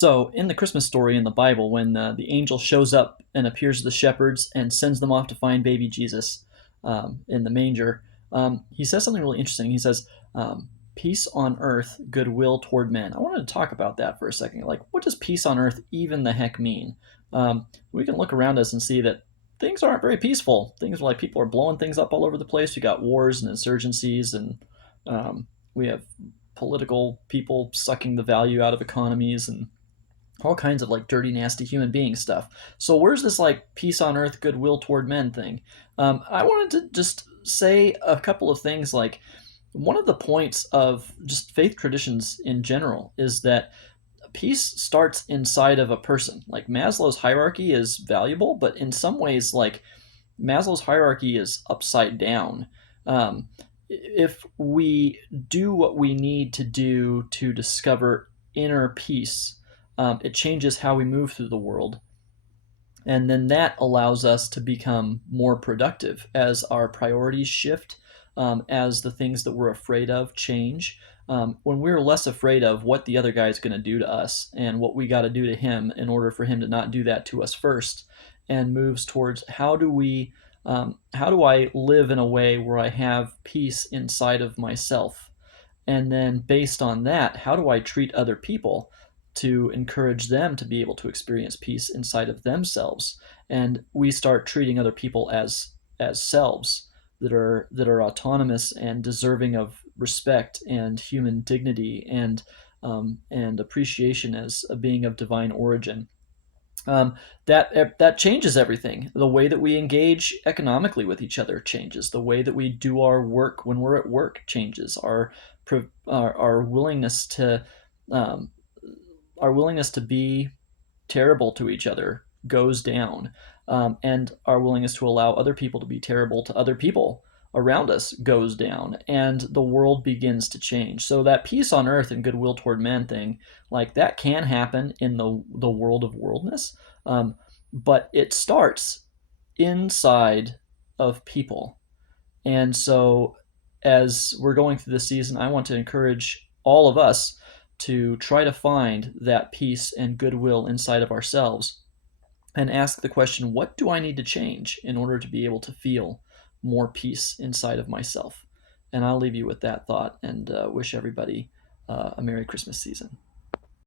So, in the Christmas story in the Bible, when the angel shows up and appears to the shepherds and sends them off to find baby Jesus in the manger, he says something really interesting. He says, "Peace on earth, goodwill toward men." I wanted to talk about that for a second. Like, what does peace on earth even the heck mean? We can look around us and see that things aren't very peaceful. Things like people are blowing things up all over the place. We got wars and insurgencies, and we have political people sucking the value out of economies and all kinds of like dirty, nasty human being stuff. So where's this like peace on earth, goodwill toward men thing? I wanted to just say a couple of things. Like one of the points of just faith traditions in general is that peace starts inside of a person. Like Maslow's hierarchy is valuable, but in some ways, like Maslow's hierarchy is upside down. If we do what we need to do to discover inner peace, it changes how we move through the world. And then that allows us to become more productive as our priorities shift, as the things that we're afraid of change. When we're less afraid of what the other guy is going to do to us and what we got to do to him in order for him to not do that to us first, and moves towards how do I live in a way where I have peace inside of myself? And then based on that, how do I treat other people to encourage them to be able to experience peace inside of themselves? And we start treating other people as selves that are autonomous and deserving of respect and human dignity and appreciation as a being of divine origin. That changes everything. The way that we engage economically with each other changes. The way that we do our work when we're at work changes. Our willingness to um, our willingness to be terrible to each other goes down, and our willingness to allow other people to be terrible to other people around us goes down, and the world begins to change. So that peace on earth and goodwill toward men thing, like that can happen in the world of worldness, um, but it starts inside of people. And so, as we're going through this season, I want to encourage all of us to try to find that peace and goodwill inside of ourselves and ask the question, what do I need to change in order to be able to feel more peace inside of myself? And I'll leave you with that thought and wish everybody a Merry Christmas season.